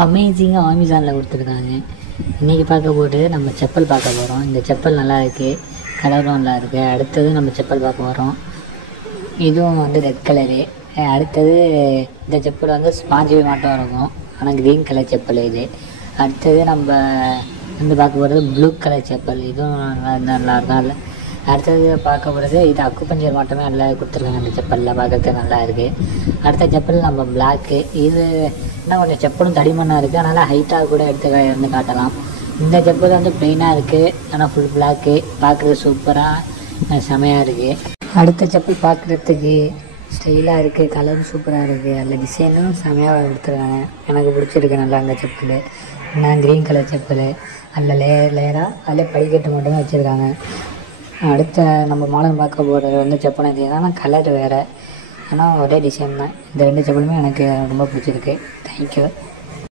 அமேசிங்காக அமேசானில் கொடுத்துருக்காங்க. இன்றைக்கி பார்க்க போட்டு நம்ம செப்பல் பார்க்க போகிறோம். இந்த செப்பல் நல்லா இருக்குது, கலரும் நல்லா இருக்குது. அடுத்தது நம்ம செப்பல் பார்க்க போகிறோம். இதுவும் வந்து ரெட் கலரு. அடுத்தது இந்த செப்பல் வந்து ஸ்பாஞ்சு மாட்டம் இருக்கும், ஆனால் க்ரீன் கலர் செப்பல் இது. அடுத்தது நம்ம வந்து பார்க்க போகிறது ப்ளூ கலர் செப்பல். இதுவும் நல்லா இருக்கும். இல்லை அடுத்தது பார்க்க போகிறது இது அக்குப்பஞ்சர் மாட்டமே நல்லா கொடுத்துருக்காங்க. இந்த செப்பலில் பார்க்குறதுக்கு நல்லா இருக்குது. அடுத்த செப்பல் நம்ம பிளாக்கு. இது இன்னும் கொஞ்சம் செப்பலும் தடிமண்ணாக இருக்குது, அதனால் ஹைட்டாக கூட வந்து காட்டலாம். இந்த செப்பல் வந்து ப்ளெயினாக இருக்குது, ஆனால் ஃபுல் பிளாக்கு. பார்க்குறது சூப்பராக செமையாக இருக்குது. அடுத்த செப்பல் பார்க்குறதுக்கு ஸ்டைலாக இருக்குது, கலரும் சூப்பராக இருக்குது, அதில் டிசைனும் செமையாக கொடுத்துருக்காங்க. எனக்கு பிடிச்சிருக்கு நல்லா அந்த செப்பல். நான் க்ரீன் கலர் செப்பல், அதில் லேயராக அதில் படிக்கட்டு மட்டுமே வச்சுருக்காங்க. அடுத்த நம்ம மாடல் பார்க்க போகிறது வந்து செப்பல் ஆனால் கலர் வேறு, ஆனால் ஒரே டிசைன் தான். இந்த 2 செப்பலுமே எனக்கு ரொம்ப பிடிச்சிருக்கு. தேங்க்யூ.